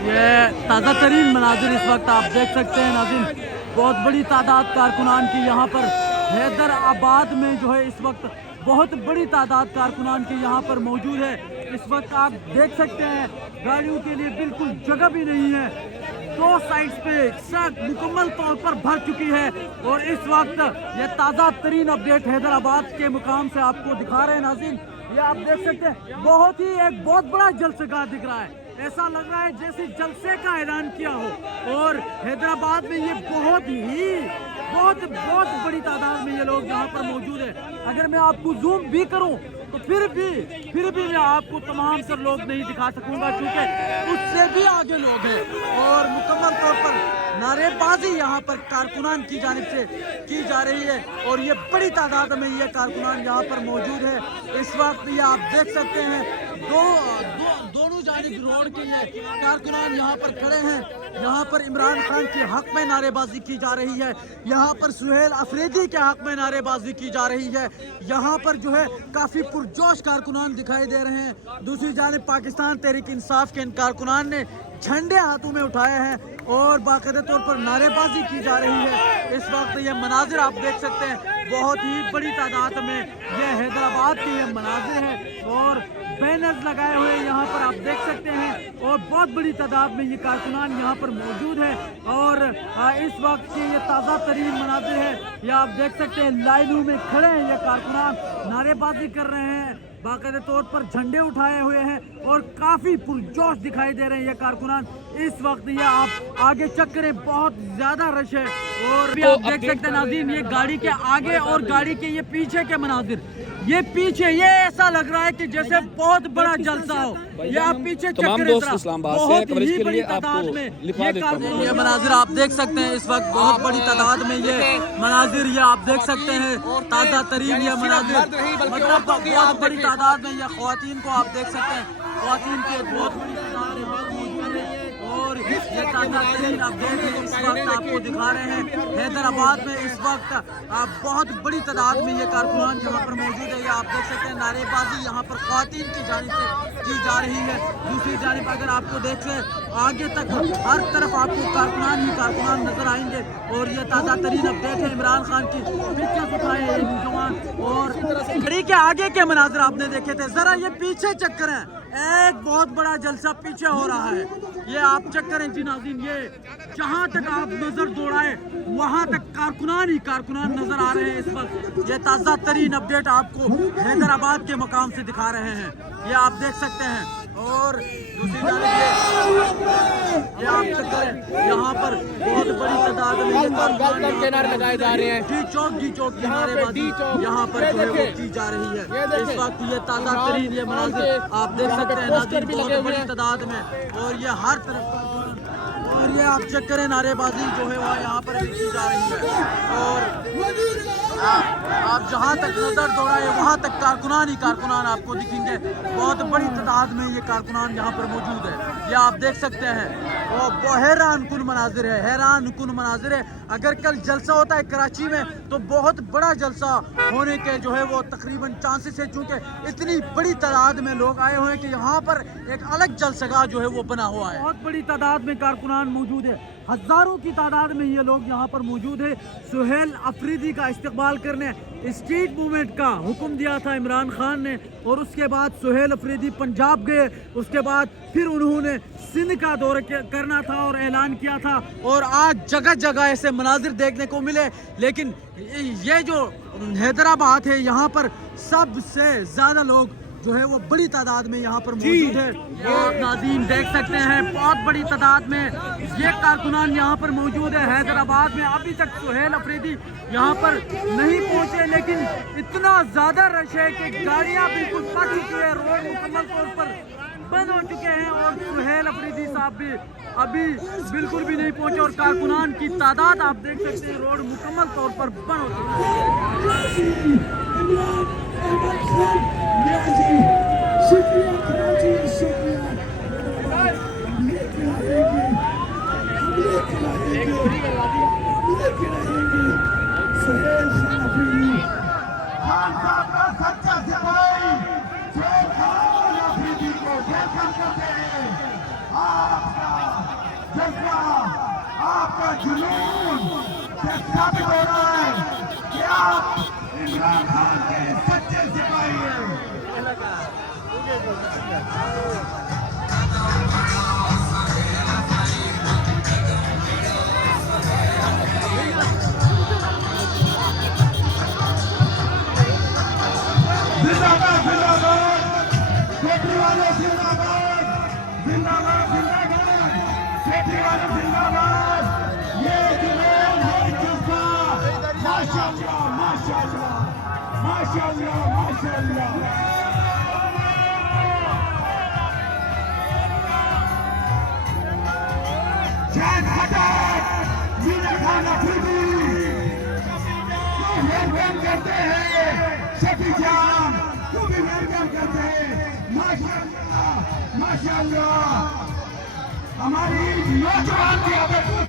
ये ताज़ा तरीन मनाजिर इस वक्त आप देख सकते हैं नाज़रीन, बहुत बड़ी तादाद कारकुनान की यहाँ पर हैदराबाद में जो है इस वक्त बहुत बड़ी तादाद कारकुनान की यहाँ पर मौजूद है। इस वक्त आप देख सकते हैं गाड़ियों के लिए बिल्कुल जगह भी नहीं है, दो साइड्स पे सड़क मुकम्मल तौर पर भर चुकी है। और इस वक्त ये ताज़ा तरीन अपडेट हैदराबाद के मुकाम से आपको दिखा रहे हैं नाज़रीन। ये आप देख सकते हैं एक बहुत बड़ा जलसेगाह दिख रहा है, ऐसा लग रहा है जैसे जलसे का ऐलान किया हो। और हैदराबाद में ये बहुत बड़ी तादाद में ये लोग यहाँ पर मौजूद है। अगर मैं आपको जूम भी करूँ तो फिर भी मैं आपको तमाम सर लोग नहीं दिखा सकूंगा, क्योंकि उससे भी आगे लोग हैं। और मुकम्मल तौर पर नारेबाजी यहाँ पर कारकुनान की जानिब से की जा रही है और ये बड़ी तादाद में ये कारकुनान यहाँ पर मौजूद है। इस वक्त ये आप देख सकते हैं दोनों जानिब रोड के लिए कारकुनान यहाँ पर खड़े हैं। यहाँ पर इमरान खान के हक में नारेबाजी की जा रही है, यहाँ पर सुहेल अफरीदी के हक में नारेबाजी की जा रही है। यहाँ पर जो है काफ़ी पुरजोश कारकुनान दिखाई दे रहे हैं। दूसरी जानिब पाकिस्तान तहरीक इंसाफ के इन कारकुनान ने झंडे हाथों में उठाए हैं और बाकायदा तौर पर नारेबाजी की जा रही है। इस वक्त ये मनाजिर आप देख सकते हैं, बहुत ही बड़ी तादाद में ये हैदराबाद के ये मनाजिर हैं और बैनर्स लगाए हुए यहाँ पर आप देख सकते हैं। और बहुत बड़ी तादाद में ये कारकुनान यहाँ पर मौजूद है और इस वक्त के ये ताज़ा तरीन मनाजिर है। ये आप देख सकते हैं लाइनों में खड़े हैं ये कारकुनान, नारेबाजी कर रहे हैं, बाकायदा तौर पर झंडे उठाए हुए हैं और काफ़ी पुरजोश दिखाई दे रहे हैं ये कारकुनान। इस वक्त ये आप आगे चेक करें, बहुत ज़्यादा रश है। और भी आप देख सकते हैं नाज़रीन, ये गाड़ी के आगे और गाड़ी के ये पीछे के मनाजिर, ये पीछे ये ऐसा लग रहा है कि जैसे बहुत बड़ा जलसा हो। ये आप पीछे तमाम दोस्त इस्लामाबाद से कवरेज के लिए आपको लिखवा देता हूं। ये मनाजिर आप देख सकते हैं, इस वक्त बहुत बड़ी तादाद में ये मनाजिर ये आप देख सकते हैं, ताज़ा तरीन ये मनाजिर, मतलब बहुत बड़ी तादाद में ये ख्वातीन को आप देख सकते हैं, ख्वातीन की बहुत बड़ी तादाद मौजूद है। और ये ताज़ा तरीन अपडेट इस वक्त आपको दिखा रहे हैं हैदराबाद में। इस वक्त बहुत बड़ी तादाद में ये कारकुनान यहाँ पर मौजूद है। ये आप देख सकते हैं नारेबाजी यहाँ पर ख्वातीन की जानिब से की जा रही है। दूसरी जानिब अगर आपको देखें आगे तक हर तरफ आपको कारकुनान ही कारकुनान नजर आएंगे। और ये ताज़ा तरीन अपडेट है इमरान खान की पिक्चर्स उठाए हैं नौजवान। और गाड़ी के आगे के मनाजिर आपने देखे थे, जरा ये पीछे चेक करें, एक बहुत बड़ा जलसा पीछे हो रहा है। ये आप चेक करें जी नाज़रीन, ये जहाँ तक आप नजर दौड़ाए वहाँ तक कारकुनान ही कारकुनान नजर आ रहे हैं। इस वक्त ये ताज़ा तरीन अपडेट आपको हैदराबाद के मकाम से दिखा रहे हैं, ये आप देख सकते हैं। और दूसरी जानब ये आप चेक करें, यहाँ पर बहुत बड़ी तादाद में नारे लगाए जा रहे हैं। डी चौक की नारेबाजी यहाँ पर जो है वो की जा रही है। इस वक्त ये ताज़ा तरीन ये मनाजिर आप देख सकते हैं नाज़रीन, बहुत बड़ी तादाद में और ये हर तरफ। और ये आप चेक करें नारेबाजी जो है वो यहाँ पर भी की जा रही है। और आप जहाँ तक नजर दौड़ाए वहाँ तक कारकुनान ही कारकुनान आपको दिखेंगे। बहुत बड़ी तादाद में ये कारकुनान यहाँ पर मौजूद है, ये आप देख सकते हैं। वो हैरान कुन मनाजिर है, हैरान कुन मनाजिर है। अगर कल जलसा होता है कराची में तो बहुत बड़ा जलसा होने के जो है वो तकरीबन चांसेस है, चूँकि इतनी बड़ी तादाद में लोग आए हुए हैं कि यहाँ पर एक अलग जलसगाह जो है वो बना हुआ है। बहुत बड़ी तादाद में कारकुनान मौजूद है, हजारों की तादाद में ये लोग यहाँ पर मौजूद है। सुहेल अफरीदी का इस्तकबाल करने स्ट्रीट मूवमेंट का हुक्म दिया था इमरान खान ने और उसके बाद सुहेल अफरीदी पंजाब गए, उसके बाद फिर उन्होंने सिंध का दौरा करना था और ऐलान किया था। और आज जगह जगह ऐसे मनाजिर देखने को मिले, लेकिन ये जो हैदराबाद है यहाँ पर सबसे ज़्यादा लोग जो है वो बड़ी तादाद में यहाँ पर मौजूद है। आप नाज़रीन देख सकते हैं बहुत बड़ी तादाद में ये कारकुनान यहाँ पर मौजूद है हैदराबाद में। अभी तक सुहेल अफरीदी यहाँ पर नहीं पहुँचे, लेकिन इतना ज़्यादा रश है कि गाड़ियाँ बिल्कुल फट चुकी है, रोड मुकम्मल तौर पर बंद हो चुके हैं। और सुहेल अफरीदी साहब भी अभी बिल्कुल भी नहीं पहुँचे और कारकुनान की तादाद आप देख सकते हैं रोड मुकम्मल तौर पर बंद हो चुकी है। शुक्रिया कराची, शुक्रिया सच्चा सिपाही जो अफरीदी को देखा करते हैं। जुनून से साबित हो रहा है कि आप इमरान खान के सच्चे सिपाही हैं। जिंदाबाद जिंदाबाद केजरीवाल जिंदाबाद जिंदाबाद जिंदाबाद केजरीवाल जिंदाबाद ये जुनून है किसका माशाअल्लाह माशाअल्लाह माशाअल्लाह माशाअल्लाह जय भारत मीना खान अफरीदी वेलकम करते हैं शफी जान तू भी वेलकम करते हैं माशाअल्लाह माशाअल्लाह हमारी नौजवान